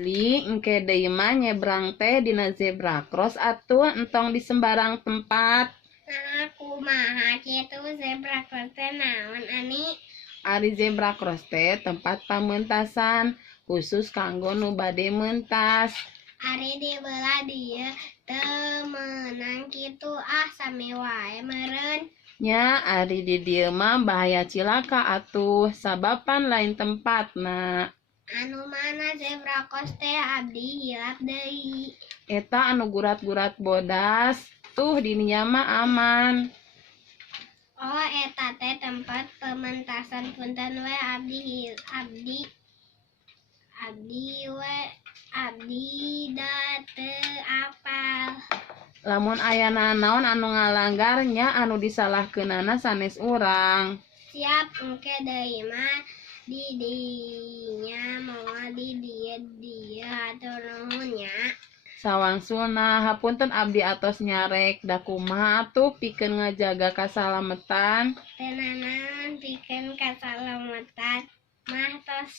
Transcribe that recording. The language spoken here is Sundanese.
Li engke deui mah nyebrang teh dina zebra cross atuh entong di sembarang tempat. Nah, kumaha kitu zebra cross teh naon Ani? Ari zebra cross teh tempat pameuntasan khusus kanggo nu bade meuntas. Ari di belah dieu teu meunang kitu sami wae meureun. Nya ari di dieu mah bahaya cilaka atuh sababan lain tempatna. Anu mana zebra cross teh abdi hilap deui. Eta anu gurat-gurat bodas tuh di dinya mah aman. Oh, eta teh tempat pementasan punten we abdi da teu apal. Lamun aya naon anu ngalanggar nya anu disalahkeunana sanes urang. Siap engke deui mah di dinya moal di dieu hatur nuhun nya. Sawangsulna hapunten abdi atos nyarek da kumaha atuh pikeun ngajaga kasalametan. Teu naon pikeun kasalametan mah tos